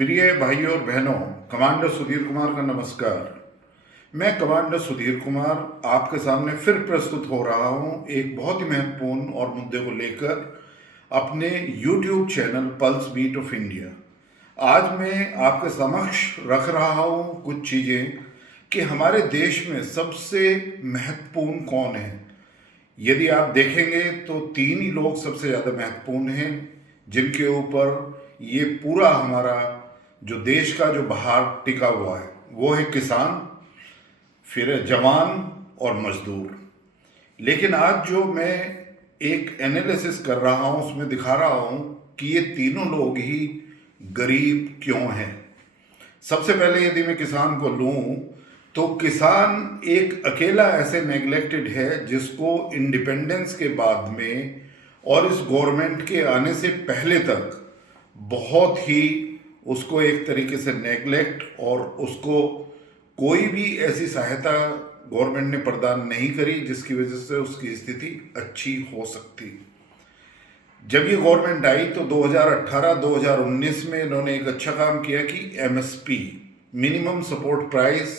प्रिय भाइयों और बहनों, कमांडर सुधीर कुमार का नमस्कार। मैं कमांडर सुधीर कुमार आपके सामने फिर प्रस्तुत हो रहा हूं एक बहुत ही महत्वपूर्ण और मुद्दे को लेकर अपने YouTube channel Pulse Beat of India. आज मैं आपके समक्ष रख रहा हूं कुछ चीज़ें कि हमारे देश में सबसे महत्वपूर्ण कौन है। यदि आप देखेंगे तो तीन ही लोग सबसे ज़्यादा महत्वपूर्ण हैं जिनके ऊपर ये पूरा हमारा जो देश का जो भार टिका हुआ है। वो है किसान, फिर है जवान और मजदूर। लेकिन आज जो मैं एक एनालिसिस कर रहा हूँ उसमें दिखा रहा हूँ कि ये तीनों लोग ही गरीब क्यों हैं। सबसे पहले यदि मैं किसान को लूँ तो किसान एक अकेला ऐसे नेग्लेक्टेड है जिसको इंडिपेंडेंस के बाद में और इस गवर्नमेंट के आने से पहले तक बहुत ही उसको एक तरीके से नेग्लेक्ट और उसको कोई भी ऐसी सहायता गवर्नमेंट ने प्रदान नहीं करी जिसकी वजह से उसकी स्थिति अच्छी हो सकती। जब ये गवर्नमेंट आई तो 2018-2019 में इन्होंने एक अच्छा काम किया कि MSP मिनिमम सपोर्ट प्राइस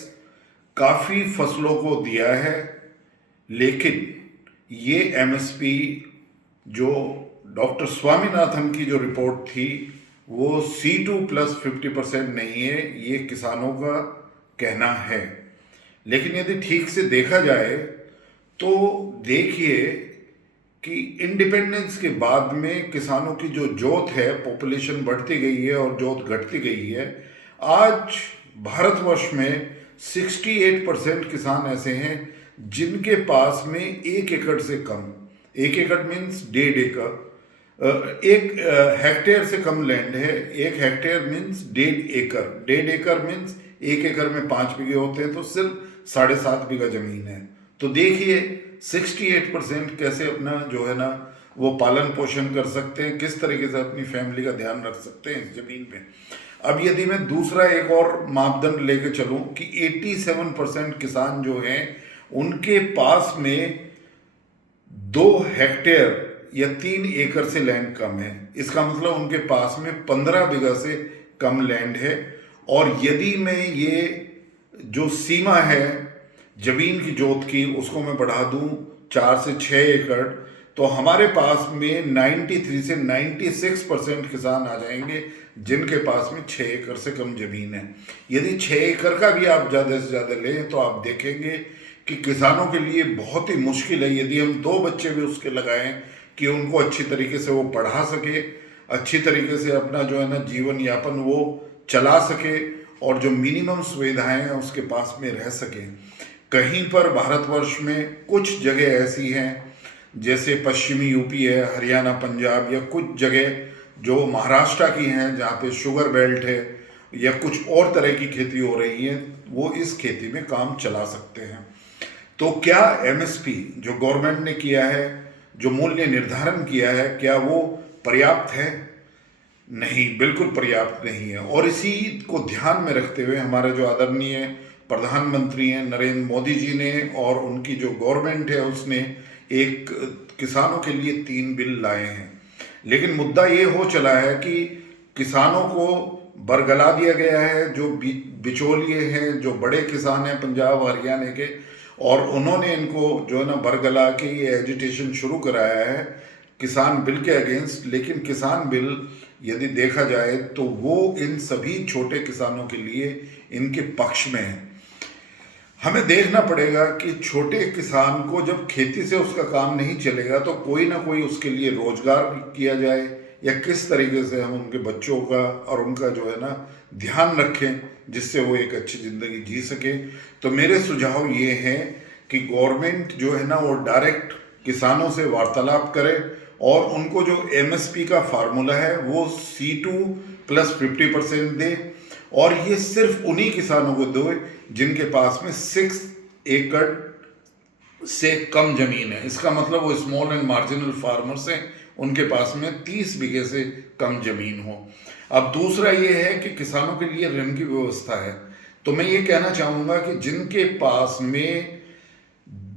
काफ़ी फसलों को दिया है। लेकिन ये MSP जो डॉक्टर स्वामीनाथन की जो रिपोर्ट थी वो C2 प्लस 50% नहीं है, ये किसानों का कहना है। लेकिन यदि ठीक से देखा जाए तो देखिए कि इंडिपेंडेंस के बाद में किसानों की जो जोत है, पॉपुलेशन बढ़ती गई है और जोत घटती गई है। आज भारतवर्ष में 68% किसान ऐसे हैं जिनके पास में 1 एकड़ से कम, 1 एकड़ मीन्स 1.5 एकड़, 1 हेक्टेयर से कम लैंड है। 1 हेक्टेयर मीन्स 1.5 एकड़, 1.5 एकड़ मीन्स 1 एकड़ में 5 बीघे होते हैं तो सिर्फ 7.5 बीघा जमीन है। तो देखिए 68% कैसे अपना जो है ना वो पालन पोषण कर सकते हैं, किस तरीके से अपनी फैमिली का ध्यान रख सकते हैं इस जमीन पे। अब यदि मैं दूसरा एक और मापदंड लेके चलूं कि 87% किसान जो हैं उनके पास में 2 हेक्टेयर या 3 एकड़ से लैंड कम है। इसका मतलब उनके पास में 15 बीघा से कम लैंड है। और यदि मैं ये जो सीमा है जमीन की जोत की उसको मैं बढ़ा दूं 4 से 6 एकड़ तो हमारे पास में 93 से 96% किसान आ जाएंगे जिनके पास में 6 एकड़ से कम जमीन है। यदि 6 एकड़ का भी आप ज़्यादा से ज़्यादा लें तो आप देखेंगे कि किसानों के लिए बहुत ही मुश्किल है। यदि हम 2 बच्चे भी उसके लगाएं कि उनको अच्छी तरीके से वो पढ़ा सके, अच्छी तरीके से अपना जो है ना जीवन यापन वो चला सके और जो मिनिमम सुविधाएं हैं उसके पास में रह सके। कहीं पर भारतवर्ष में कुछ जगह ऐसी हैं जैसे पश्चिमी यूपी है, हरियाणा, पंजाब या कुछ जगह जो महाराष्ट्र की हैं जहाँ पे शुगर बेल्ट है या कुछ और तरह की खेती हो रही है, वो इस खेती में काम चला सकते हैं। तो क्या MSP जो गवर्नमेंट ने किया है, जो मूल्य निर्धारण किया है, क्या वो पर्याप्त है? नहीं, बिल्कुल पर्याप्त नहीं है। और इसी को ध्यान में रखते हुए हमारे जो आदरणीय प्रधानमंत्री हैं नरेंद्र मोदी जी ने और उनकी जो गवर्नमेंट है उसने एक किसानों के लिए 3 बिल लाए हैं। लेकिन मुद्दा ये हो चला है कि किसानों को बरगला दिया गया है। जो बिचौलिए हैं, जो बड़े किसान हैं पंजाब हरियाणा के, और उन्होंने इनको जो है ना बरगला के ये एजिटेशन शुरू कराया है किसान बिल के अगेंस्ट। लेकिन किसान बिल यदि देखा जाए तो वो इन सभी छोटे किसानों के लिए इनके पक्ष में है। हमें देखना पड़ेगा कि छोटे किसान को जब खेती से उसका काम नहीं चलेगा तो कोई ना कोई उसके लिए रोजगार किया जाए या किस तरीके से हम उनके बच्चों का और उनका जो है ना ध्यान रखें जिससे वो एक अच्छी ज़िंदगी जी सके। तो मेरे सुझाव ये हैं कि गवर्नमेंट जो है ना वो डायरेक्ट किसानों से वार्तालाप करे और उनको जो MSP का फार्मूला है वो C2 प्लस 50% दे। और ये सिर्फ उन्हीं किसानों को दो जिनके पास में 6 एकड़ से कम जमीन है। इसका मतलब वो स्मॉल एंड मार्जिनल फार्मर्स हैं, उनके पास में 30 बीघे से कम जमीन हो। अब दूसरा ये है कि किसानों के लिए ऋण की व्यवस्था है। तो मैं ये कहना चाहूँगा कि जिनके पास में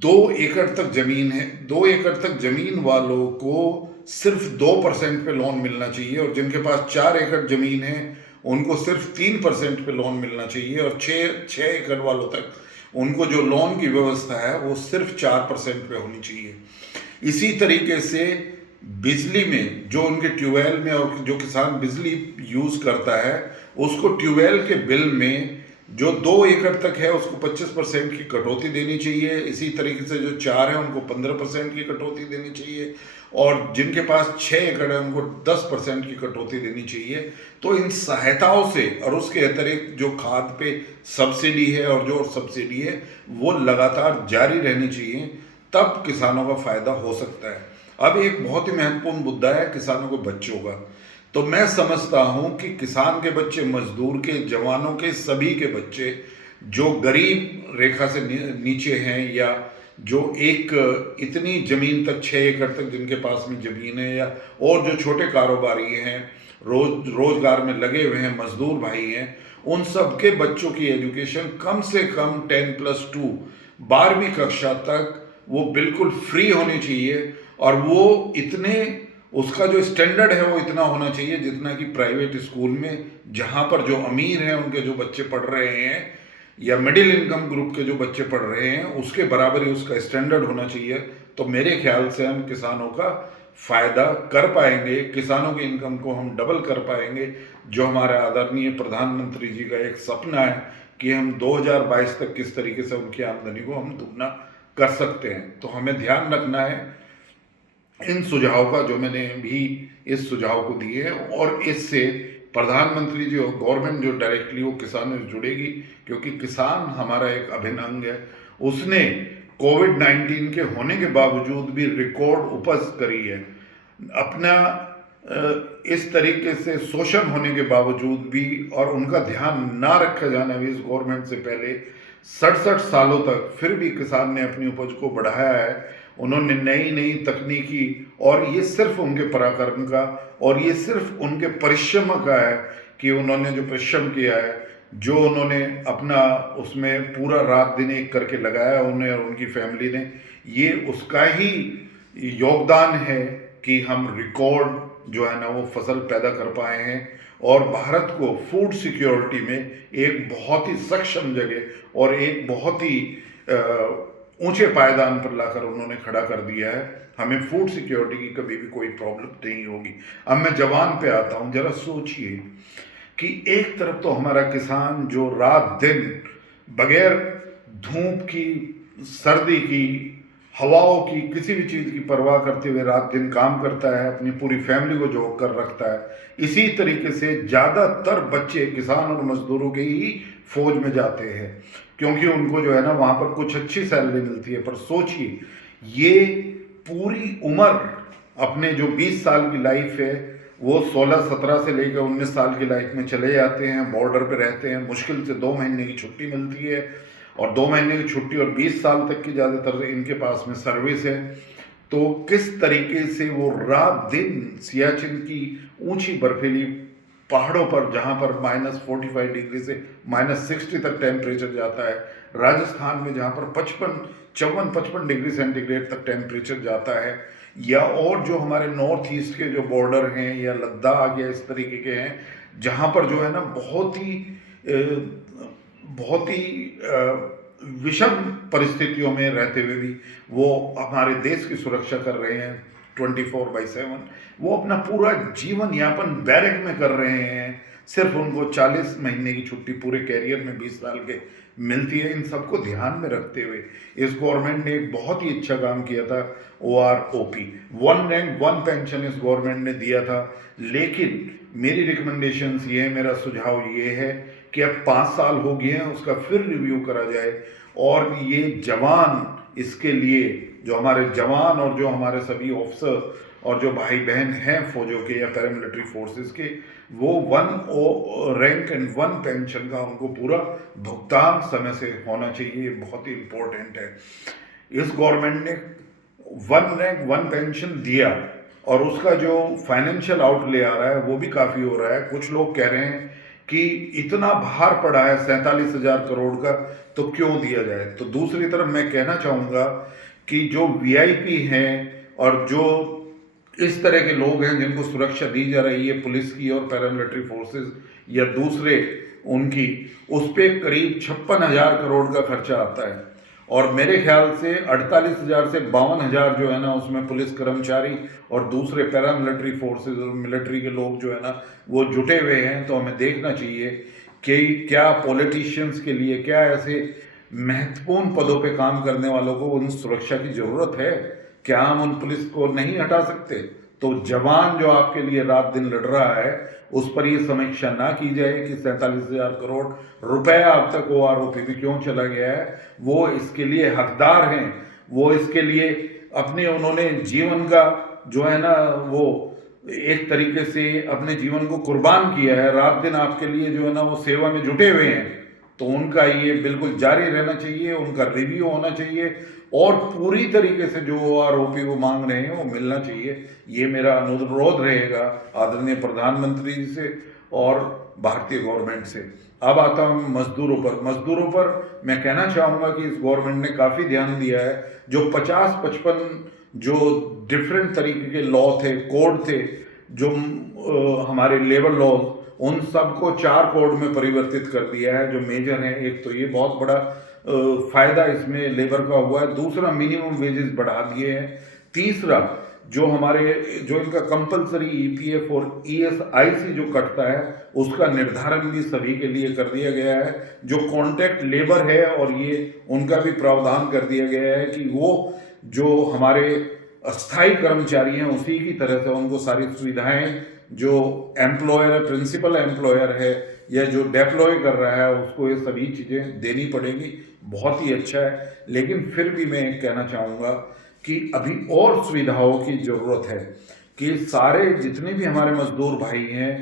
2 एकड़ तक जमीन है, 2 एकड़ तक जमीन वालों को सिर्फ 2% पे लोन मिलना चाहिए और जिनके पास 4 एकड़ जमीन है उनको सिर्फ 3% पे लोन मिलना चाहिए, और 6 एकड़ वालों तक उनको जो लोन की व्यवस्था है वो सिर्फ 4% पे होनी चाहिए। इसी तरीके से बिजली में जो उनके ट्यूबवेल में, और जो किसान बिजली यूज करता है उसको ट्यूबवेल के बिल में जो 2 एकड़ तक है उसको 25% की कटौती देनी चाहिए। इसी तरीके से जो 4 है उनको 15% की कटौती देनी चाहिए, और जिनके पास 6 एकड़ है उनको 10% की कटौती देनी चाहिए। तो इन सहायताओं से, और उसके अतिरिक्त जो खाद पे सब्सिडी है और जो सब्सिडी है वो लगातार जारी रहनी चाहिए, तब किसानों का फायदा हो सकता है। अब एक बहुत ही महत्वपूर्ण मुद्दा है किसानों के बच्चों का। तो मैं समझता हूं कि किसान के बच्चे, मजदूर के, जवानों के, सभी के बच्चे जो गरीब रेखा से नीचे हैं, या जो एक इतनी जमीन तक 6 एकड़ तक जिनके पास में जमीन है, या और जो छोटे कारोबारी हैं, रोजगार में लगे हुए हैं, मजदूर भाई हैं, उन सब के बच्चों की एजुकेशन कम से कम 10+2 12वीं कक्षा तक वो बिल्कुल फ्री होनी चाहिए। और वो इतने, उसका जो स्टैंडर्ड है वो इतना होना चाहिए जितना कि प्राइवेट स्कूल में, जहाँ पर जो अमीर हैं उनके जो बच्चे पढ़ रहे हैं, या मिडिल इनकम ग्रुप के जो बच्चे पढ़ रहे हैं, उसके बराबर ही उसका स्टैंडर्ड होना चाहिए। तो मेरे ख्याल से हम किसानों का फायदा कर पाएंगे, किसानों की इनकम को हम डबल कर पाएंगे, जो हमारे आदरणीय प्रधानमंत्री जी का एक सपना है कि हम 2022 तक किस तरीके से उनकी आमदनी को हम दुगना कर सकते हैं। तो हमें ध्यान रखना है इन सुझाव का, जो मैंने भी इस सुझाव को दिए हैं, और इससे प्रधानमंत्री जी और गवर्नमेंट जो डायरेक्टली वो किसानों से जुड़ेगी, क्योंकि किसान हमारा एक अभिन्न अंग है। उसने कोविड-19 के होने के बावजूद भी रिकॉर्ड उपज करी है। अपना इस तरीके से शोषण होने के बावजूद भी, और उनका ध्यान ना रखा जाना भी इस गवर्नमेंट से पहले 67 सालों तक, फिर भी किसान ने अपनी उपज को बढ़ाया है। उन्होंने नई नई तकनीकी, और ये सिर्फ उनके पराक्रम का और ये सिर्फ उनके परिश्रम का है कि उन्होंने जो परिश्रम किया है, जो उन्होंने अपना उसमें पूरा रात दिन एक करके लगाया उन्हें और उनकी फैमिली ने, ये उसका ही योगदान है कि हम रिकॉर्ड जो है ना वो फसल पैदा कर पाए हैं, और भारत को फूड सिक्योरिटी में एक बहुत ही सक्षम जगह और एक बहुत ही ऊंचे पायदान पर लाकर उन्होंने खड़ा कर दिया है। हमें फूड सिक्योरिटी की कभी भी कोई प्रॉब्लम नहीं होगी। अब मैं जवान पे आता हूँ। जरा सोचिए कि एक तरफ तो हमारा किसान जो रात दिन बगैर धूप की, सर्दी की, हवाओं की, किसी भी चीज़ की परवाह करते हुए रात दिन काम करता है, अपनी पूरी फैमिली को जोड़ कर रखता है। इसी तरीके से ज़्यादातर बच्चे किसान और मजदूरों के ही फौज में जाते हैं, क्योंकि उनको जो है ना वहाँ पर कुछ अच्छी सैलरी मिलती है। पर सोचिए, ये पूरी उम्र अपने जो 20 साल की लाइफ है वो 16-17 से लेकर 19 साल की लाइफ में चले जाते हैं, बॉर्डर पे रहते हैं, मुश्किल से 2 महीने की छुट्टी मिलती है, और 2 महीने की छुट्टी और 20 साल तक की ज़्यादातर इनके पास में सर्विस है। तो किस तरीके से वो रात दिन सियाचिन की ऊंची बर्फीली पहाड़ों पर, जहाँ पर -45 डिग्री से -60 तक टेम्परेचर जाता है, राजस्थान में जहाँ पर 55 डिग्री सेंटीग्रेड तक टेम्परेचर जाता है, या और जो हमारे नॉर्थ ईस्ट के जो बॉर्डर हैं, या लद्दाख या इस तरीके के हैं, जहाँ पर जो है ना बहुत ही विषम परिस्थितियों में रहते हुए भी वो हमारे देश की सुरक्षा कर रहे हैं 24/7। वो अपना पूरा जीवन यापन बैरक में कर रहे हैं। सिर्फ उनको 40 महीने की छुट्टी पूरे कैरियर में 20 साल के मिलती है। इन सबको ध्यान में रखते हुए इस गवर्नमेंट ने एक बहुत ही अच्छा काम किया था, OROP, one rank one pension इस गवर्नमेंट ने दिया था। लेकिन मेरी रिकमेंडेशंस ये है, मेरा सुझाव ये है कि अब 5 साल हो गए हैं, उसका फिर रिव्यू करा जाए, और ये जवान, इसके लिए जो हमारे जवान और जो हमारे सभी ऑफिसर और जो भाई बहन हैं फौजों के या पैरामिलिट्री फोर्सेस के, वो 1 रैंक एंड 1 पेंशन का उनको पूरा भुगतान समय से होना चाहिए। ये बहुत ही इम्पोर्टेंट है। इस गवर्नमेंट ने 1 रैंक 1 पेंशन दिया, और उसका जो फाइनेंशियल आउटले आ रहा है वो भी काफ़ी हो रहा है। कुछ लोग कह रहे हैं कि इतना भार पड़ा है 47,000 करोड़ का, तो क्यों दिया जाए। तो दूसरी तरफ मैं कहना चाहूँगा कि जो VIP हैं और जो इस तरह के लोग हैं जिनको सुरक्षा दी जा रही है पुलिस की और पैरामिलिट्री फोर्सेस या दूसरे उनकी, उस पर करीब 56,000 करोड़ का खर्चा आता है। और मेरे ख्याल से 48,000 से 52,000 जो है ना उसमें पुलिस कर्मचारी और दूसरे पैरामिलिट्री फोर्सेस और मिलिट्री के लोग जो है ना वो जुटे हुए हैं। तो हमें देखना चाहिए कि क्या पॉलिटिशियंस के लिए, क्या ऐसे महत्वपूर्ण पदों पे काम करने वालों को उन सुरक्षा की जरूरत है? क्या हम उन पुलिस को नहीं हटा सकते? तो जवान जो आपके लिए रात दिन लड़ रहा है उस पर ये समीक्षा ना की जाए कि 47,000 करोड़ रुपया अब तक वो आरोपी में क्यों चला गया है? वो इसके लिए हकदार हैं, वो इसके लिए अपने उन्होंने जीवन का जो है ना वो एक तरीके से अपने जीवन को कुर्बान किया है, रात दिन आपके लिए जो है ना वो सेवा में जुटे हुए हैं। तो उनका ये बिल्कुल जारी रहना चाहिए, उनका रिव्यू होना चाहिए और पूरी तरीके से जो आरोपी वो मांग रहे हैं वो मिलना चाहिए। ये मेरा अनुरोध रहेगा आदरणीय प्रधानमंत्री जी से और भारतीय गवर्नमेंट से। अब आता हूँ मजदूरों पर। मजदूरों पर मैं कहना चाहूँगा कि इस गवर्नमेंट ने काफ़ी ध्यान दिया है। जो 50-55 जो डिफरेंट तरीके के लॉ थे, कोड थे, जो हमारे लेबर लॉज, उन सबको 4 कोड में परिवर्तित कर दिया है जो मेजर हैं। एक तो ये बहुत बड़ा फायदा इसमें लेबर का हुआ है। दूसरा, मिनिमम वेजेस बढ़ा दिए हैं। तीसरा, जो हमारे जो इनका कंपलसरी ईपीएफ और ईएसआईसी जो कटता है उसका निर्धारण भी सभी के लिए कर दिया गया है। जो कॉन्ट्रैक्ट लेबर है और ये उनका भी प्रावधान कर दिया गया है कि वो जो हमारे अस्थायी कर्मचारी हैं उसी की तरह से उनको सारी सुविधाएं, जो एम्प्लॉयर है, प्रिंसिपल एम्प्लॉयर है या जो डेप्लॉय कर रहा है उसको ये सभी चीज़ें देनी पड़ेगी। बहुत ही अच्छा है। लेकिन फिर भी मैं कहना चाहूँगा कि अभी और सुविधाओं की ज़रूरत है कि सारे जितने भी हमारे मजदूर भाई हैं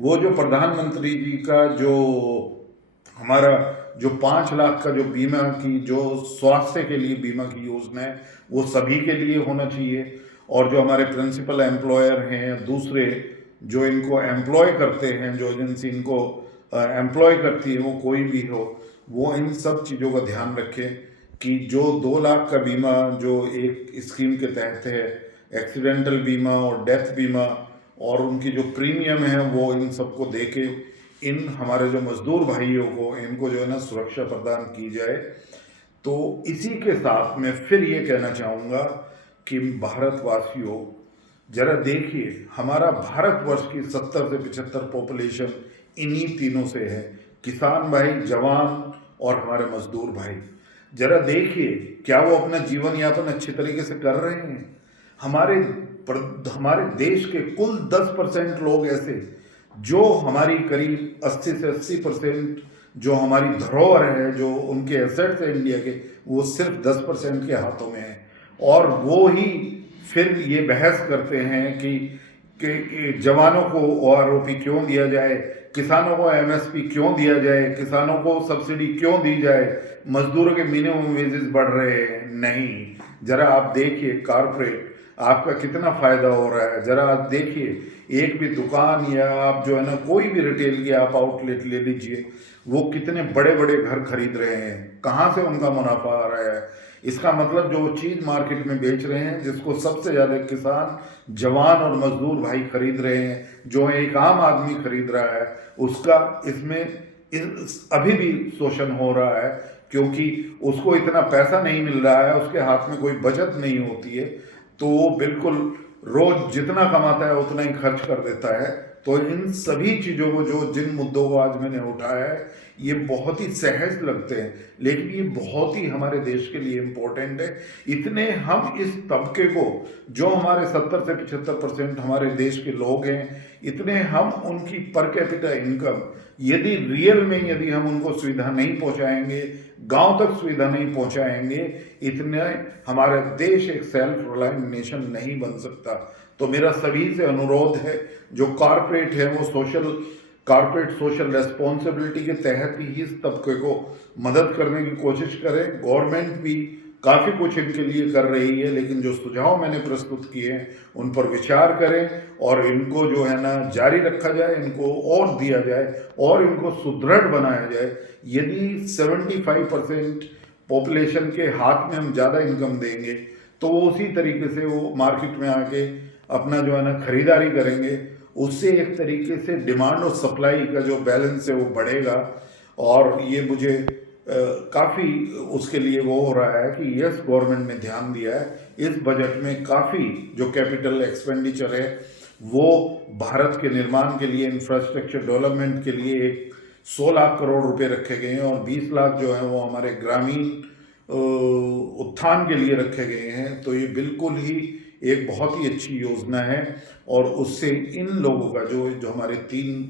वो जो प्रधानमंत्री जी का जो हमारा जो 5 लाख का जो बीमा की जो स्वास्थ्य के लिए बीमा की योजना है वो सभी के लिए होना चाहिए। और जो हमारे प्रिंसिपल एम्प्लॉयर हैं, दूसरे जो इनको एम्प्लॉय करते हैं, जो एजेंसी इनको एम्प्लॉय करती है वो कोई भी हो, वो इन सब चीज़ों का ध्यान रखें कि जो 2 लाख का बीमा जो एक स्कीम के तहत है, एक्सीडेंटल बीमा और डेथ बीमा, और उनकी जो प्रीमियम है वो इन सबको दे के इन हमारे जो मजदूर भाइयों को इनको जो है ना सुरक्षा प्रदान की जाए। तो इसी के साथ मैं फिर ये कहना चाहूँगा कि भारतवासियों जरा देखिए, हमारा भारतवर्ष की 70 से 75 पॉपुलेशन इन्हीं तीनों से है, किसान भाई, जवान और हमारे मजदूर भाई। जरा देखिए क्या वो अपना जीवन यापन अच्छे तरीके से कर रहे हैं? हमारे हमारे देश के कुल 10% लोग ऐसे जो हमारी करीब 80 से 80% जो हमारी धरोहर है, जो उनके एसेट्स हैं इंडिया के, वो सिर्फ 10% के हाथों में है। और वो ही फिर ये बहस करते हैं कि जवानों को आरओपी क्यों दिया जाए, किसानों को एमएसपी क्यों दिया जाए, किसानों को सब्सिडी क्यों दी जाए, मजदूरों के मिनिमम वेजेस बढ़ रहे हैं। नहीं, जरा आप देखिए कारपोरेट आपका कितना फायदा हो रहा है। जरा आप देखिए एक भी दुकान या आप जो है ना कोई भी रिटेल के आप आउटलेट ले लीजिए, वो कितने बड़े बड़े घर खरीद रहे हैं, कहाँ से उनका मुनाफा आ रहा है। इसका मतलब जो चीज़ मार्केट में बेच रहे हैं, जिसको सबसे ज़्यादा किसान, जवान और मजदूर भाई खरीद रहे हैं, जो एक आम आदमी खरीद रहा है, उसका इसमें अभी भी शोषण हो रहा है, क्योंकि उसको इतना पैसा नहीं मिल रहा है, उसके हाथ में कोई बचत नहीं होती है, तो वो बिल्कुल रोज जितना कमाता है उतना ही खर्च कर देता है। तो इन सभी चीज़ों को जो जिन मुद्दों को आज मैंने उठाया है ये बहुत ही सहज लगते हैं, लेकिन ये बहुत ही हमारे देश के लिए इम्पोर्टेंट है। इतने हम इस तबके को, जो हमारे 70 से 75% हमारे देश के लोग हैं, इतने हम उनकी पर कैपिटा इनकम यदि रियल में यदि हम उनको सुविधा नहीं पहुंचाएंगे, गांव तक सुविधा नहीं पहुंचाएंगे, इतने हमारा देश एक सेल्फ रिलायंट नेशन नहीं बन सकता। तो मेरा सभी से अनुरोध है, जो कॉरपोरेट है वो कॉरपोरेट सोशल रेस्पॉन्सिबिलिटी के तहत ही इस तबके को मदद करने की कोशिश करें। गवर्नमेंट भी काफ़ी कुछ इनके लिए कर रही है, लेकिन जो सुझाव मैंने प्रस्तुत किए हैं उन पर विचार करें और इनको जो है ना जारी रखा जाए, इनको और दिया जाए और इनको सुदृढ़ बनाया जाए। यदि 75% पॉपुलेशन के हाथ में हम ज़्यादा इनकम देंगे तो वो उसी तरीके से वो मार्केट में आके अपना जो है ना खरीदारी करेंगे, उससे एक तरीके से डिमांड और सप्लाई का जो बैलेंस है वो बढ़ेगा। और ये मुझे काफ़ी उसके लिए वो हो रहा है कि यस, गवर्नमेंट ने ध्यान दिया है इस बजट में। काफ़ी जो कैपिटल एक्सपेंडिचर है वो भारत के निर्माण के लिए, इंफ्रास्ट्रक्चर डेवलपमेंट के लिए एक 100 लाख करोड़ रुपए रखे गए हैं, और 20 लाख जो है वो हमारे ग्रामीण उत्थान के लिए रखे गए हैं। तो ये बिल्कुल ही एक बहुत ही अच्छी योजना है, और उससे इन लोगों का जो जो हमारे 3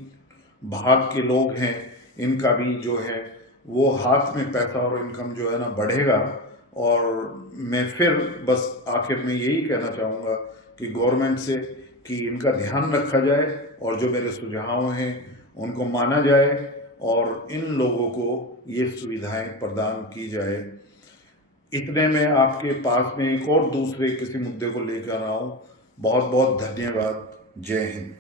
भाग के लोग हैं, इनका भी जो है वो हाथ में पैसा और इनकम जो है ना बढ़ेगा। और मैं फिर बस आखिर में यही कहना चाहूँगा कि गवर्नमेंट से कि इनका ध्यान रखा जाए, और जो मेरे सुझाव हैं उनको माना जाए, और इन लोगों को ये सुविधाएं प्रदान की जाए। इतने में आपके पास में एक और दूसरे किसी मुद्दे को लेकर आऊँ। बहुत बहुत धन्यवाद। जय हिंद।